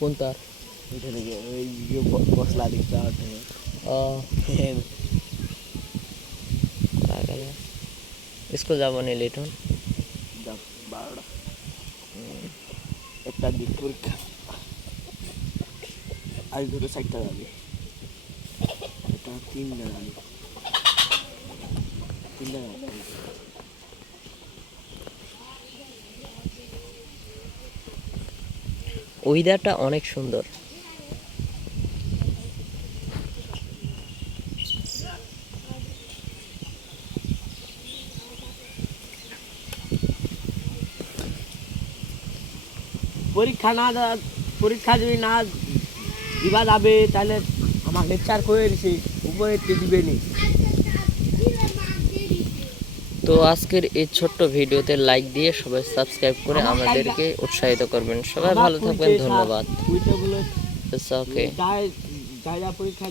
কোন তার? এটা থেকে ওই যে বসলা দিকটা থেকে স্কুল যাবো নি লিটন? 12টা একটা দিক পরীক্ষা আজ ধরো 4টা যাবে এটা 3টা যাবে 3টা যাবে ওয়েদারটা অনেক সুন্দর। পরীক্ষা যদি না দিবা যাবে তাহলে আমার লেকচার করে দিছি উপরে দিবে নি। তো আজকের এই ছোট্ট ভিডিওতে লাইক দিয়ে সবাই সাবস্ক্রাইব করে আমাদেরকে উৎসাহিত করবেন। সবাই ভালো থাকবেন, ধন্যবাদ। ওকে। পরীক্ষা